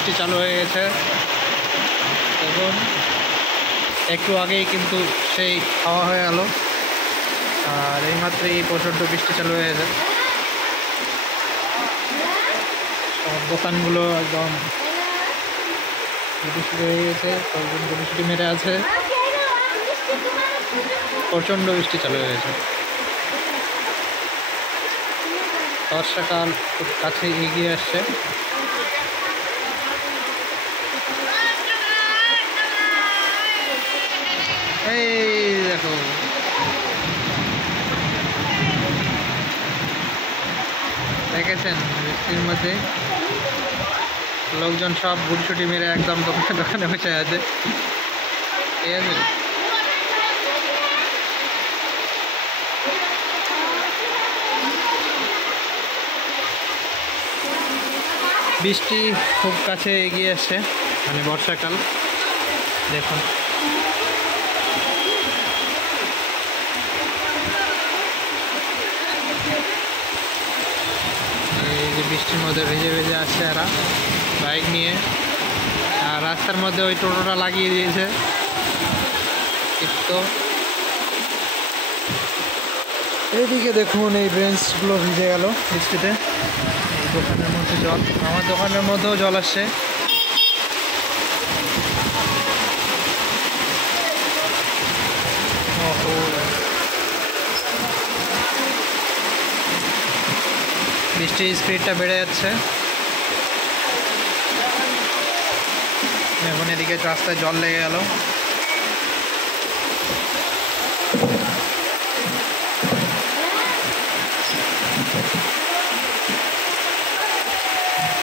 বৃষ্টি চালু হয়ে গেছে। দেখুন একটু আগেই কিন্তু সেই খাওয়া হয়ে গেল, আর এইমাত্রই প্রচণ্ড বৃষ্টি চালু হয়ে গেছে। সব দোকানগুলো একদম গুটিসুটি হয়ে গেছে, কয়েকজন গুটিসুটি মেরে আছে। প্রচণ্ড বৃষ্টি চালু হয়ে গেছে। বর্ষাকাল খুব কাছে এগিয়ে আসছে। এই দেখো দেখেছেন বৃষ্টির মধ্যে লোকজন সব গুটিসুটি মেরে একদম দোকানে বসে আছে, ঠিক আছে। বৃষ্টি খুব কাছে এগিয়ে আসছে, মানে বর্ষাকাল। দেখুন এই যে বৃষ্টির মধ্যে ভেজে ভেজে আসছে এরা বাইক নিয়ে, আর রাস্তার মধ্যে ওই টোটোটা লাগিয়ে দিয়েছে। তো এইদিকে দেখুন এই বেঞ্চগুলো ভিজে গেল বৃষ্টিতে। এই দোকানের মধ্যে জল, আমার দোকানের মধ্যেও জল আসছে। বৃষ্টির স্পিডটা বেড়ে যাচ্ছে। এখন এদিকে রাস্তায় জল লেগে গেল।